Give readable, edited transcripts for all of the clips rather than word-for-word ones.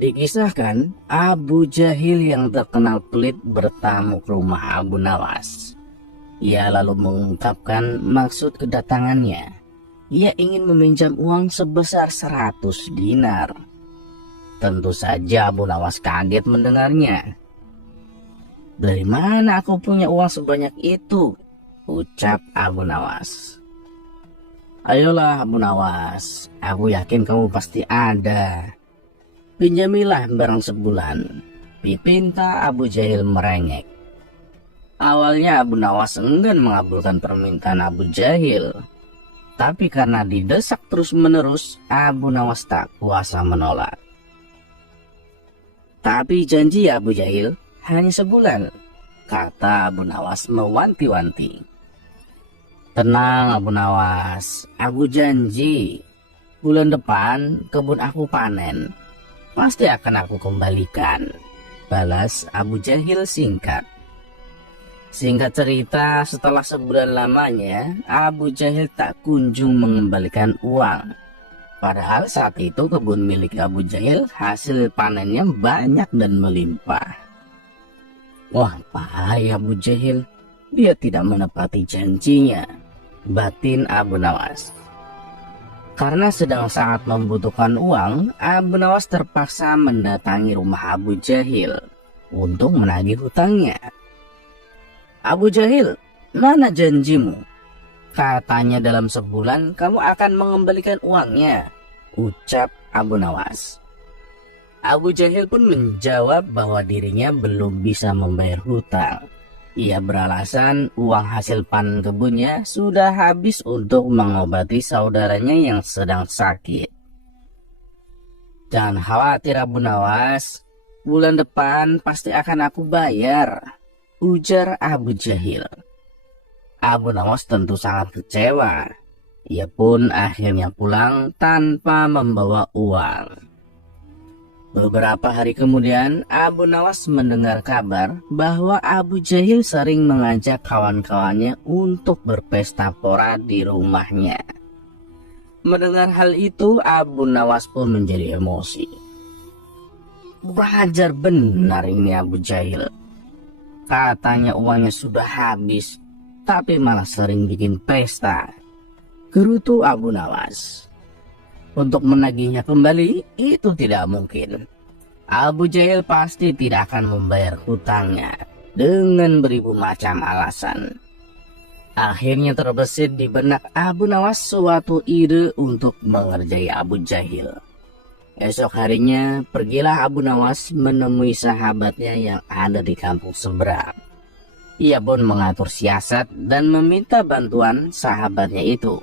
Dikisahkan, Abu Jahil yang terkenal pelit bertamu ke rumah Abu Nawas. Ia lalu mengungkapkan maksud kedatangannya. Ia ingin meminjam uang sebesar 100 dinar. Tentu saja Abu Nawas kaget mendengarnya. "Dari mana aku punya uang sebanyak itu?" ucap Abu Nawas. "Ayolah Abu Nawas, aku yakin kamu pasti ada. Pinjamilah barang sebulan," pinta Abu Jahil merengek. Awalnya Abu Nawas enggan mengabulkan permintaan Abu Jahil. Tapi karena didesak terus-menerus, Abu Nawas tak kuasa menolak. "Tapi janji ya Abu Jahil, hanya sebulan," kata Abu Nawas mewanti-wanti. "Tenang Abu Nawas, aku janji. Bulan depan kebun aku panen. Pasti akan aku kembalikan," balas Abu Jahil singkat. Singkat cerita, setelah sebulan lamanya, Abu Jahil tak kunjung mengembalikan uang. Padahal saat itu kebun milik Abu Jahil hasil panennya banyak dan melimpah. Wah, pahaya Abu Jahil, dia tidak menepati janjinya, batin Abu Nawas. Karena sedang sangat membutuhkan uang, Abu Nawas terpaksa mendatangi rumah Abu Jahil untuk menagih hutangnya. "Abu Jahil, mana janjimu? Katanya dalam sebulan kamu akan mengembalikan uangnya," ucap Abu Nawas. Abu Jahil pun menjawab bahwa dirinya belum bisa membayar hutang. Ia beralasan uang hasil panen kebunnya sudah habis untuk mengobati saudaranya yang sedang sakit. "Jangan khawatir Abu Nawas, bulan depan pasti akan aku bayar," ujar Abu Jahil. Abu Nawas tentu sangat kecewa. Ia pun akhirnya pulang tanpa membawa uang. Beberapa hari kemudian, Abu Nawas mendengar kabar bahwa Abu Jahil sering mengajak kawan-kawannya untuk berpesta pora di rumahnya. Mendengar hal itu, Abu Nawas pun menjadi emosi. Wajar benar ini Abu Jahil. Katanya uangnya sudah habis, tapi malah sering bikin pesta, gerutu Abu Nawas. Untuk menagihnya kembali itu tidak mungkin. Abu Jahil pasti tidak akan membayar hutangnya dengan beribu macam alasan. Akhirnya terbesit di benak Abu Nawas suatu ide untuk mengerjai Abu Jahil. Esok harinya pergilah Abu Nawas menemui sahabatnya yang ada di kampung seberang. Ia pun mengatur siasat dan meminta bantuan sahabatnya itu.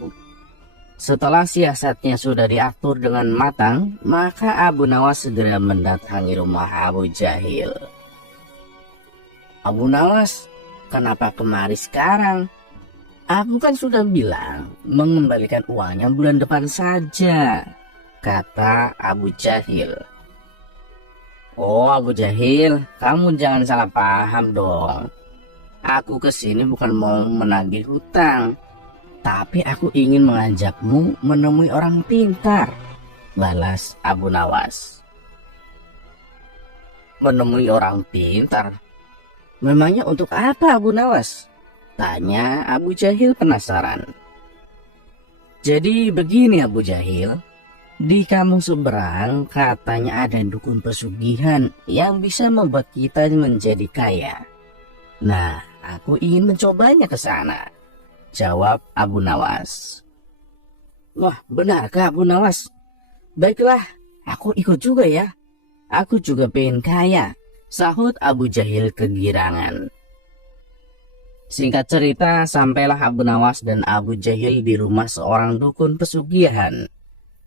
Setelah siasatnya sudah diatur dengan matang, maka Abu Nawas segera mendatangi rumah Abu Jahil. "Abu Nawas, kenapa kemari sekarang? Aku kan sudah bilang mengembalikan uangnya bulan depan saja," kata Abu Jahil. "Oh Abu Jahil, kamu jangan salah paham dong. Aku kesini bukan mau menagih hutang, tapi aku ingin mengajakmu menemui orang pintar," balas Abu Nawas. "Menemui orang pintar? Memangnya untuk apa Abu Nawas?" tanya Abu Jahil penasaran. "Jadi begini Abu Jahil, di kampung seberang katanya ada dukun pesugihan yang bisa membuat kita menjadi kaya. Nah, aku ingin mencobanya ke sana," jawab Abu Nawas. "Wah, benarkah Abu Nawas? Baiklah, aku ikut juga ya. Aku juga pengen kaya," sahut Abu Jahil kegirangan. Singkat cerita, sampailah Abu Nawas dan Abu Jahil di rumah seorang dukun pesugihan.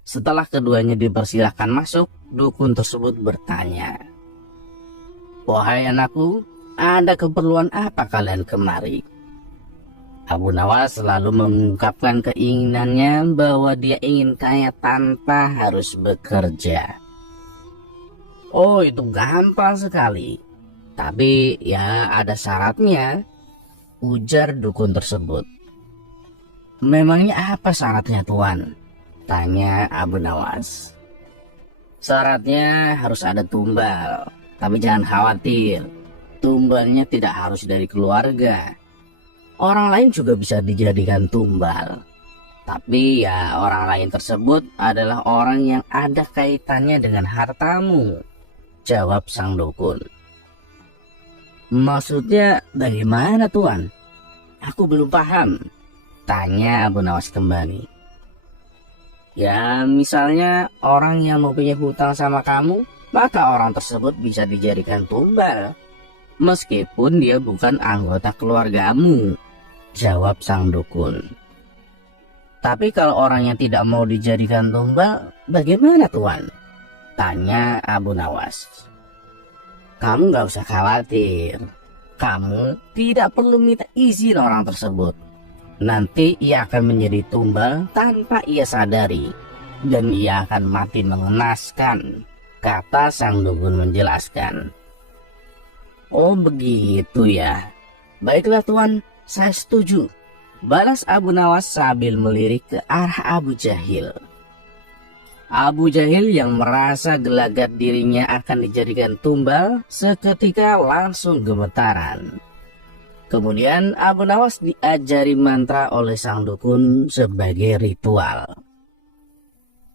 Setelah keduanya dipersilahkan masuk, dukun tersebut bertanya, "Wahai anakku, ada keperluan apa kalian kemari?" Abu Nawas selalu mengungkapkan keinginannya bahwa dia ingin kaya tanpa harus bekerja. "Oh, itu gampang sekali. Tapi ya ada syaratnya," ujar dukun tersebut. "Memangnya apa syaratnya Tuan?" tanya Abu Nawas. Syaratnya harus ada tumbal. Tapi jangan khawatir, tumbalnya tidak harus dari keluarga. Orang lain juga bisa dijadikan tumbal. Tapi ya orang lain tersebut adalah orang yang ada kaitannya dengan hartamu, jawab sang dukun. Maksudnya bagaimana tuan? Aku belum paham, tanya Abu Nawas kembali. Ya misalnya orang yang mempunyai hutang sama kamu, maka orang tersebut bisa dijadikan tumbal. Meskipun dia bukan anggota keluargamu, jawab sang dukun. Tapi kalau orang yang tidak mau dijadikan tumbal, bagaimana tuan? Tanya Abu Nawas. Kamu gak usah khawatir. Kamu tidak perlu minta izin orang tersebut. Nanti ia akan menjadi tumbal tanpa ia sadari. Dan ia akan mati mengenaskan, kata sang dukun menjelaskan. Oh begitu ya. Baiklah tuan, saya setuju, balas Abu Nawas sambil melirik ke arah Abu Jahil. Abu Jahil yang merasa gelagat dirinya akan dijadikan tumbal seketika langsung gemetaran. Kemudian Abu Nawas diajari mantra oleh sang dukun sebagai ritual.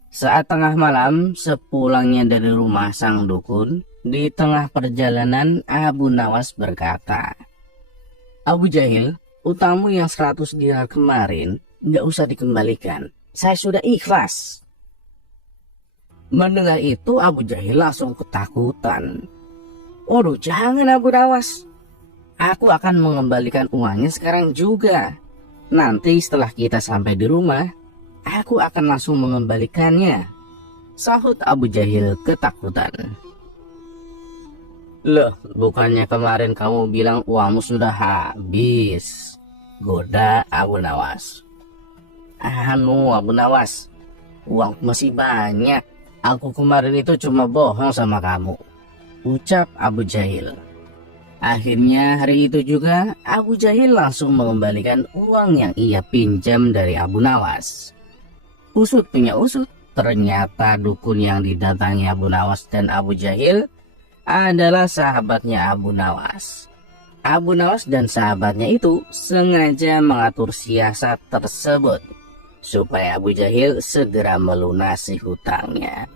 Saat tengah malam, sepulangnya dari rumah sang dukun, di tengah perjalanan Abu Nawas berkata, Abu Jahil, utangmu yang 100 dinar kemarin nggak usah dikembalikan. Saya sudah ikhlas. Mendengar itu Abu Jahil langsung ketakutan. Waduh, jangan Abu Nawas. Aku akan mengembalikan uangnya sekarang juga. Nanti setelah kita sampai di rumah, aku akan langsung mengembalikannya, sahut Abu Jahil ketakutan. Loh, bukannya kemarin kamu bilang uangmu sudah habis, goda Abu Nawas. Anu Abu Nawas, uang masih banyak. Aku kemarin itu cuma bohong sama kamu, ucap Abu Jahil. Akhirnya hari itu juga Abu Jahil langsung mengembalikan uang yang ia pinjam dari Abu Nawas. Usut punya usut, ternyata dukun yang didatangi Abu Nawas dan Abu Jahil adalah sahabatnya Abu Nawas. Abu Nawas dan sahabatnya itu sengaja mengatur siasat tersebut supaya Abu Jahil segera melunasi hutangnya.